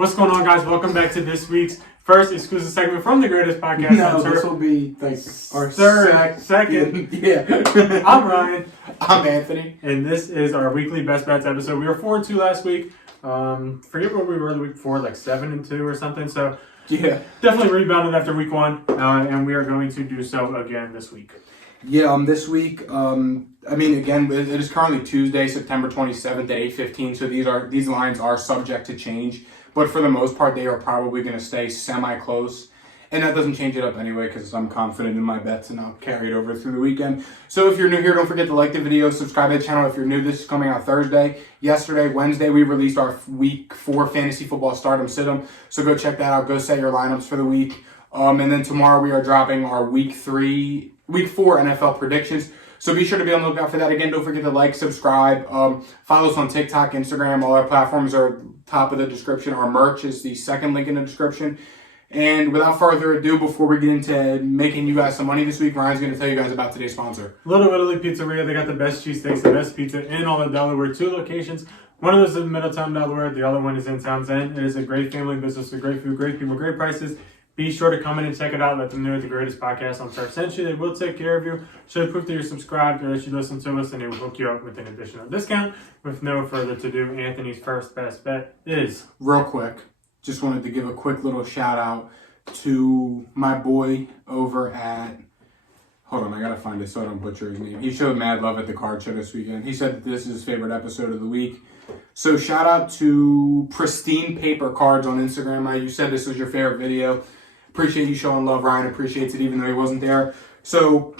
What's going on, guys? Welcome back to this week's first exclusive segment from the greatest podcast. No, this will be like our second. Yeah. I'm Ryan. I'm Anthony. And this is our weekly Best Bets episode. We were 4-2 last week. Forget what we were the week before, like 7-2 or something. So yeah, definitely rebounded after week one, and we are going to do so again this week. Yeah, this week, again, it is currently Tuesday, September 27th at 8:15, so these lines are subject to change, but for the most part, they are probably going to stay semi-close, and that doesn't change it up anyway, because I'm confident in my bets, and I'll carry it over through the weekend. So if you're new here, don't forget to like the video, subscribe to the channel. If you're new, this is coming out Thursday. Yesterday, Wednesday, we released our Week 4 Fantasy Football Stardom Sit-em, so go check that out, go set your lineups for the week, and then tomorrow we are dropping our Week 4 NFL predictions. So be sure to be on the lookout for that. Again, don't forget to like, subscribe, follow us on TikTok, Instagram. All our platforms are top of the description. Our merch is the second link in the description. And without further ado, before we get into making you guys some money this week, Ryan's going to tell you guys about today's sponsor. Little Italy Pizzeria. They got the best cheesesteaks, the best pizza in all of Delaware. 2 locations. One of those is in Middletown, Delaware. The other one is in Townsend. It is a great family business with great food, great people, great prices. Be sure to come in and check it out. Let them know the greatest podcast on Surf Century. They will take care of you. Show proof that you're subscribed or that you listen to us, and they will hook you up with an additional discount. With no further ado, Anthony's first best bet is... Real quick, just wanted to give a quick little shout out to my boy over at... Hold on, I gotta find it so I don't butcher his name. He showed mad love at the card show this weekend. He said that this is his favorite episode of the week. So shout out to Pristine Paper Cards on Instagram. You said this was your favorite video. Appreciate you showing love. Ryan appreciates it even though he wasn't there. So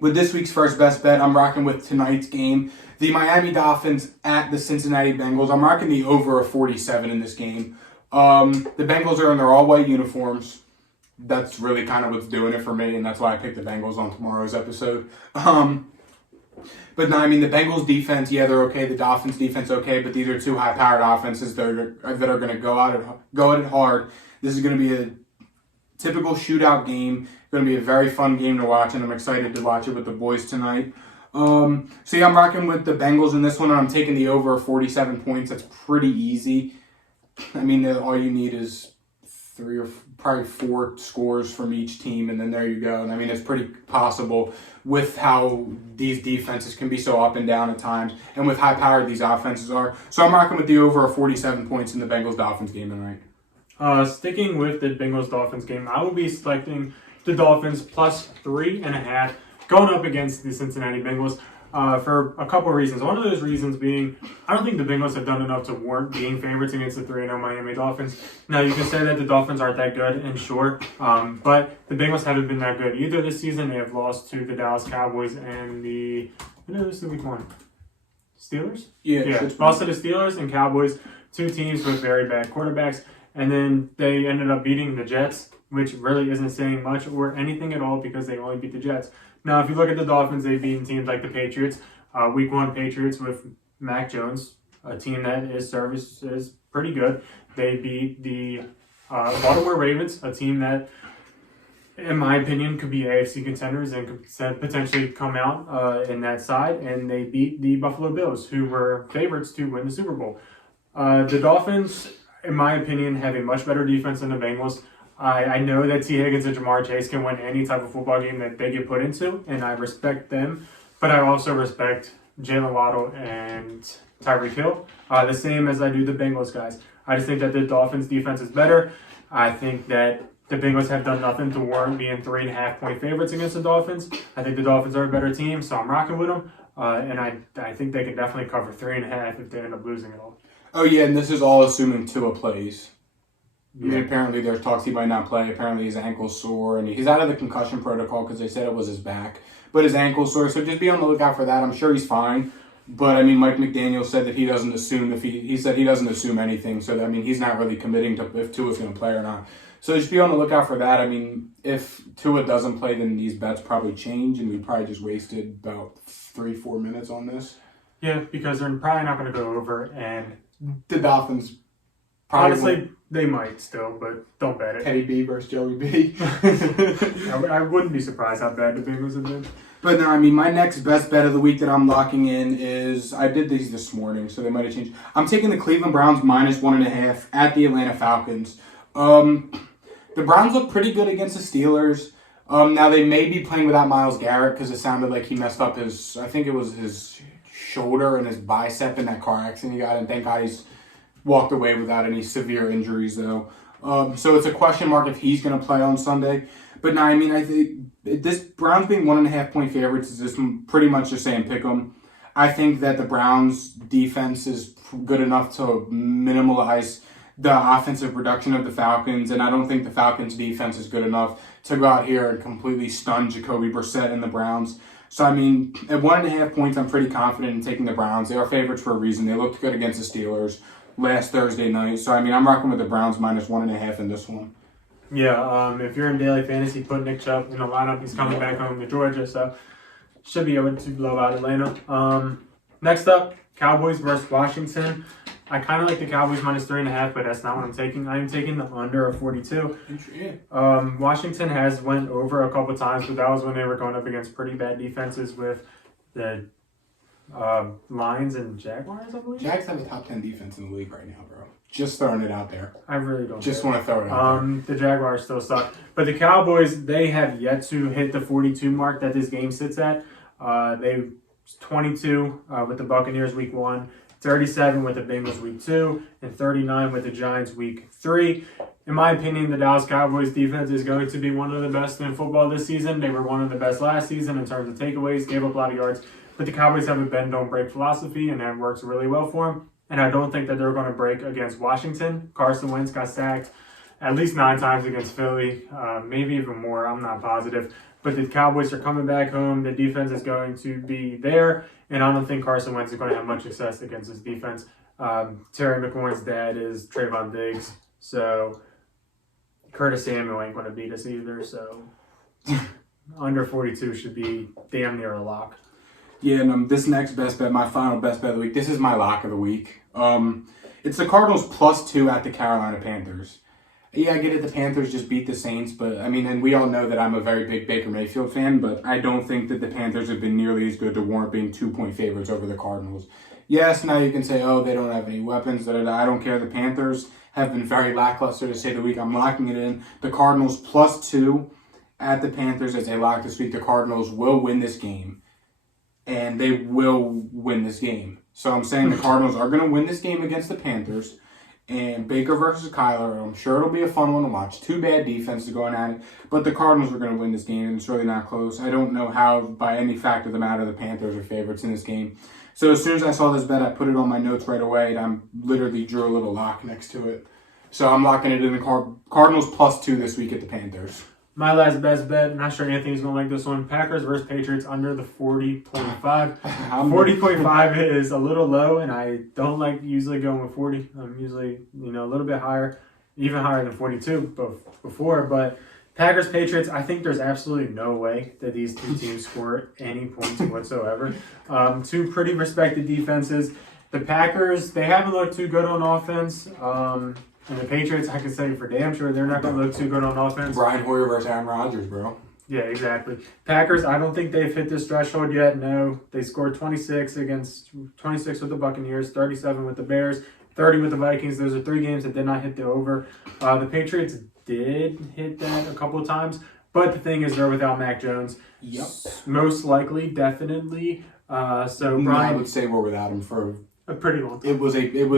with this week's first best bet, I'm rocking with tonight's game. The Miami Dolphins at the Cincinnati Bengals. I'm rocking the over of 47 in this game. The Bengals are in their all-white uniforms. That's really kind of what's doing it for me, and that's why I picked the Bengals on tomorrow's episode. But no, the Bengals defense, yeah, they're okay. The Dolphins defense, okay. But these are two high-powered offenses that are going to go at it hard. This is going to be a typical shootout game. It's going to be a very fun game to watch, and I'm excited to watch it with the boys tonight. So yeah, I'm rocking with the Bengals in this one. I'm taking the over 47 points. That's pretty easy. All you need is 3 or probably 4 scores from each team, and then there you go. And it's pretty possible with how these defenses can be so up and down at times, and with how powered these offenses are. So I'm rocking with the over of 47 points in the Bengals-Dolphins game tonight. Sticking with the Bengals-Dolphins game, I will be selecting the Dolphins plus 3.5 going up against the Cincinnati Bengals for a couple of reasons. One of those reasons being, I don't think the Bengals have done enough to warrant being favorites against the 3-0 Miami Dolphins. Now, you can say that the Dolphins aren't that good, and sure, but the Bengals haven't been that good either this season. They have lost to the Dallas Cowboys and this is week 1. Steelers? Yeah. Lost to the Steelers and Cowboys, 2 teams with very bad quarterbacks. And then they ended up beating the Jets, which really isn't saying much or anything at all because they only beat the Jets. Now, if you look at the Dolphins, they've beaten teams like the Patriots. Week 1 Patriots with Mac Jones, a team that is pretty good. They beat the Baltimore Ravens, a team that, in my opinion, could be AFC contenders and could potentially come out in that side. And they beat the Buffalo Bills, who were favorites to win the Super Bowl. The Dolphins, in my opinion, have a much better defense than the Bengals. I know that T. Higgins and Jamar Chase can win any type of football game that they get put into, and I respect them. But I also respect Jalen Waddle and Tyreek Hill, the same as I do the Bengals guys. I just think that the Dolphins' defense is better. I think that the Bengals have done nothing to warrant being 3.5-point favorites against the Dolphins. I think the Dolphins are a better team, so I'm rocking with them. And I think they can definitely cover 3.5 if they end up losing it all. Oh, yeah, and this is all assuming Tua plays. Apparently there's talks he might not play. Apparently his ankle's sore, and he's out of the concussion protocol because they said it was his back. But his ankle's sore, so just be on the lookout for that. I'm sure he's fine. But, Mike McDaniel said that he doesn't assume he said he doesn't assume anything. So, he's not really committing to if Tua's going to play or not. So just be on the lookout for that. If Tua doesn't play, then these bets probably change, and we probably just wasted about 3-4 minutes on this. Yeah, because they're probably not going to go over, and the Dolphins honestly, they might still, but don't bet it. Teddy B versus Joey B. I wouldn't be surprised how bad the Bengals have been. But no, I mean, my next best bet of the week that I'm locking in is, I did these this morning, so they might have changed. I'm taking the Cleveland Browns -1.5 at the Atlanta Falcons. The Browns look pretty good against the Steelers. Now they may be playing without Myles Garrett because it sounded like he messed up I think it was his shoulder and his bicep in that car accident he got in. Thank God he's walked away without any severe injuries though. So it's a question mark if he's going to play on Sunday. But no, I mean, I think this Browns being 1.5 point favorites is just pretty much just saying pick 'em. I think that the Browns defense is good enough to minimize the offensive production of the Falcons, and I don't think the Falcons defense is good enough to go out here and completely stun Jacoby Brissett and the Browns. So, I mean, at 1.5 points, I'm pretty confident in taking the Browns. They are favorites for a reason. They looked good against the Steelers last Thursday night. So, I mean, I'm rocking with the Browns -1.5 in this one. Yeah, if you're in daily fantasy, put Nick Chubb in the lineup. He's coming back home to Georgia, so should be able to blow out Atlanta. Next up, Cowboys versus Washington. I kind of like the Cowboys -3.5, but that's not what I'm taking. I am taking the under of 42. Washington has went over a couple times, but that was when they were going up against pretty bad defenses with the Lions and Jaguars, I believe. Jags have a top 10 defense in the league right now, bro. Just throwing it out there. I really don't. Just want to throw it out there. The Jaguars still suck. But the Cowboys, they have yet to hit the 42 mark that this game sits at. They 22 with the Buccaneers week 1, 37 with the Bengals week 2, and 39 with the Giants week 3. In my opinion, the Dallas Cowboys defense is going to be one of the best in football this season. They were one of the best last season in terms of takeaways, gave up a lot of yards. But the Cowboys have a bend, don't break philosophy, and that works really well for them. And I don't think that they're going to break against Washington. Carson Wentz got sacked at least 9 times against Philly, maybe even more. I'm not positive. But the Cowboys are coming back home. The defense is going to be there. And I don't think Carson Wentz is going to have much success against this defense. Terry McLaurin's dad is Trayvon Diggs. So Curtis Samuel ain't going to beat us either. So under 42 should be damn near a lock. Yeah, and this next best bet, my final best bet of the week, this is my lock of the week. It's the Cardinals +2 at the Carolina Panthers. Yeah, I get it, the Panthers just beat the Saints, but I mean, and we all know that I'm a very big Baker Mayfield fan, but I don't think that the Panthers have been nearly as good to warrant being 2-point favorites over the Cardinals. Yes, now you can say, oh, they don't have any weapons, I don't care. The Panthers have been very lackluster to say the week. I'm locking it in. The Cardinals +2 at the Panthers as a lock this week. The Cardinals will win this game. And they will win this game. So I'm saying the Cardinals are going to win this game against the Panthers. And Baker versus Kyler, I'm sure it'll be a fun one to watch. 2 bad defenses going at it. But the Cardinals are going to win this game, and it's really not close. I don't know how, by any fact of the matter, the Panthers are favorites in this game. So as soon as I saw this bet, I put it on my notes right away, and I literally drew a little lock next to it. So I'm locking it in the Cardinals +2 this week at the Panthers. My last best bet, not sure Anthony's going to like this one. Packers versus Patriots under the 40.5. 40.5 is a little low, and I don't like usually going with 40. I'm usually, a little bit higher, even higher than 42 before. But Packers, Patriots, I think there's absolutely no way that these two teams score any points whatsoever. 2 pretty respected defenses. The Packers, they haven't looked too good on offense. And the Patriots, I can say for damn sure, they're not going to look too good on offense. Brian Hoyer versus Aaron Rodgers, bro. Yeah, exactly. Packers, I don't think they've hit this threshold yet. No, they scored 26 with the Buccaneers, 37 with the Bears, 30 with the Vikings. Those are 3 games that did not hit the over. The Patriots did hit that a couple of times, but the thing is they're without Mac Jones. Yep. Most likely, definitely. So Brian, I would say we're without him for a pretty long time. It was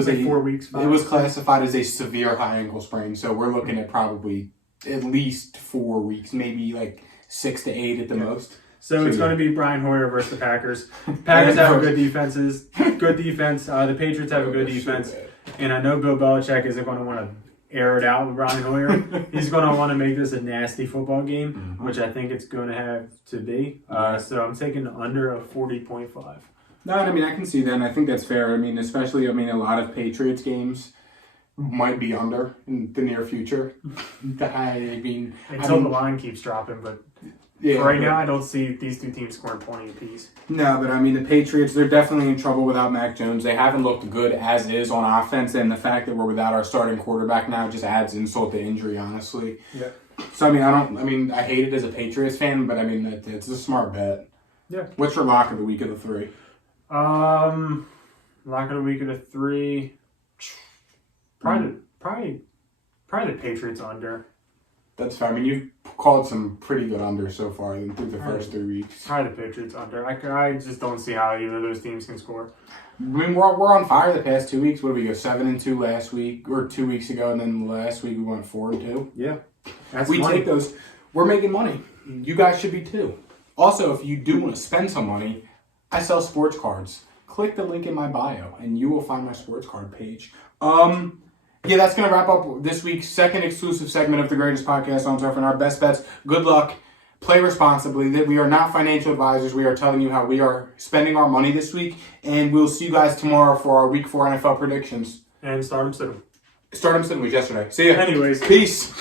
like 4 weeks. 5 it was classified as a severe high ankle sprain, so we're looking at probably at least 4 weeks, maybe like 6 to 8 at the most. So it's going to be Brian Hoyer versus the Packers. Packers have good defenses, good defense. The Patriots have a good defense, and I know Bill Belichick isn't going to want to air it out with Brian Hoyer. He's going to want to make this a nasty football game, which I think it's going to have to be. So I'm taking the under of 40.5. No, I mean, I can see that, and I think that's fair. I mean, especially, a lot of Patriots games might be under in the near future. Until the line keeps dropping, but now, I don't see these 2 teams scoring 20 apiece. No, but the Patriots, they're definitely in trouble without Mac Jones. They haven't looked good as is on offense, and the fact that we're without our starting quarterback now just adds insult to injury, honestly. Yeah. So, I hate it as a Patriots fan, but it's a smart bet. Yeah. What's your lock of the week of the 3? Lock of the week of the 3. Probably the Patriots under. That's fine. I mean, you've called some pretty good unders so far through the first 3 weeks. Probably the Patriots under. I just don't see how either of those teams can score. I mean, we're on fire the past 2 weeks. What did we go 7-2 last week or 2 weeks ago, and then last week we went 4-2. Yeah, We take those. We're making money. You guys should be too. Also, if you do want to spend some money, I sell sports cards. Click the link in my bio, and you will find my sports card page. Yeah, that's going to wrap up this week's second exclusive segment of the greatest podcast on turf and our best bets. Good luck. Play responsibly. That we are not financial advisors. We are telling you how we are spending our money this week, and we'll see you guys tomorrow for our Week 4 NFL predictions. And start them, sit them. Start them, sit them yesterday. See ya. Anyways. Peace.